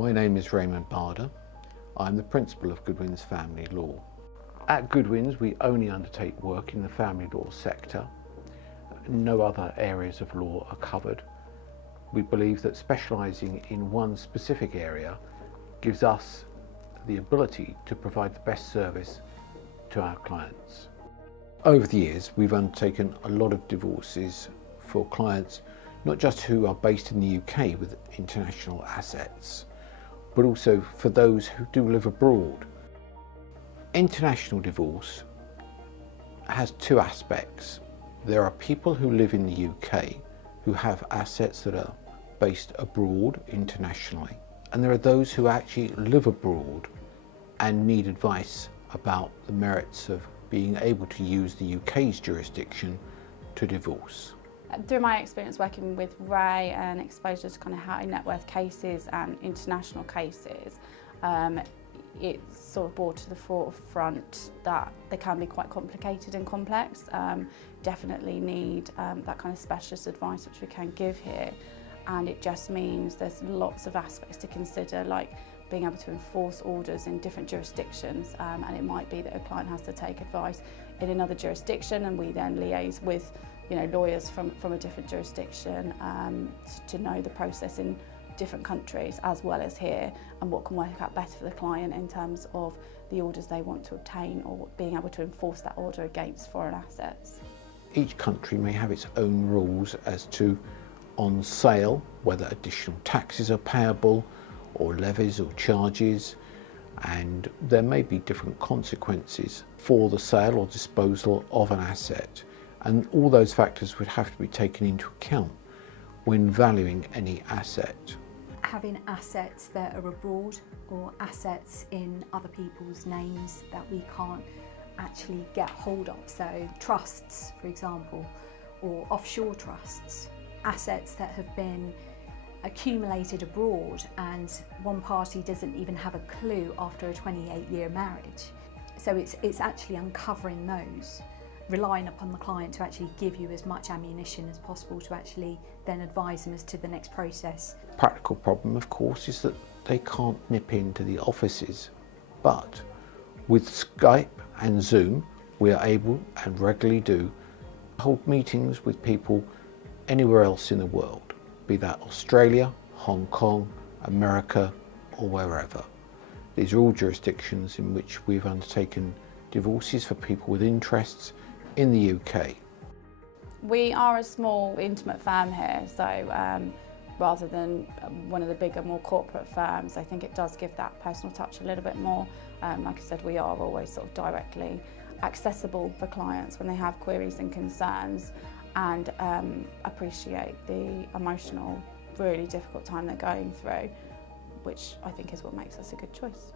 My name is Raymond Barder. I'm the principal of Goodwins Family Law. At Goodwins, we only undertake work in the family law sector. No other areas of law are covered. We believe that specialising in one specific area gives us the ability to provide the best service to our clients. Over the years, we've undertaken a lot of divorces for clients, not just who are based in the UK with international assets, but also for those who do live abroad. International divorce has two aspects. There are people who live in the UK who have assets that are based abroad internationally, and there are those who actually live abroad and need advice about the merits of being able to use the UK's jurisdiction to divorce. Through my experience working with Ray and exposure to kind of high net worth cases and international cases, it's sort of brought to the forefront that they can be quite complicated and complex. Definitely need that kind of specialist advice which we can give here, and it just means there's lots of aspects to consider, like being able to enforce orders in different jurisdictions, and it might be that a client has to take advice in another jurisdiction and we then liaise with lawyers from a different jurisdiction to know the process in different countries as well as here, and what can work out better for the client in terms of the orders they want to obtain or being able to enforce that order against foreign assets. Each country may have its own rules as to on sale whether additional taxes are payable or levies or charges, and there may be different consequences for the sale or disposal of an asset. And all those factors would have to be taken into account when valuing any asset. Having assets that are abroad or assets in other people's names that we can't actually get hold of, so trusts, for example, or offshore trusts, assets that have been accumulated abroad and one party doesn't even have a clue after a 28-year marriage. So it's actually uncovering those, relying upon the client to actually give you as much ammunition as possible to actually then advise them as to the next process. Practical problem, of course, is that they can't nip into the offices, but with Skype and Zoom, we are able, and regularly do, hold meetings with people anywhere else in the world, be that Australia, Hong Kong, America, or wherever. These are all jurisdictions in which we've undertaken divorces for people with interests in the UK. We are a small, intimate firm here, so rather than one of the bigger, more corporate firms, I think it does give that personal touch a little bit more. Like I said, we are always sort of directly accessible for clients when they have queries and concerns, and appreciate the emotional, really difficult time they're going through, which I think is what makes us a good choice.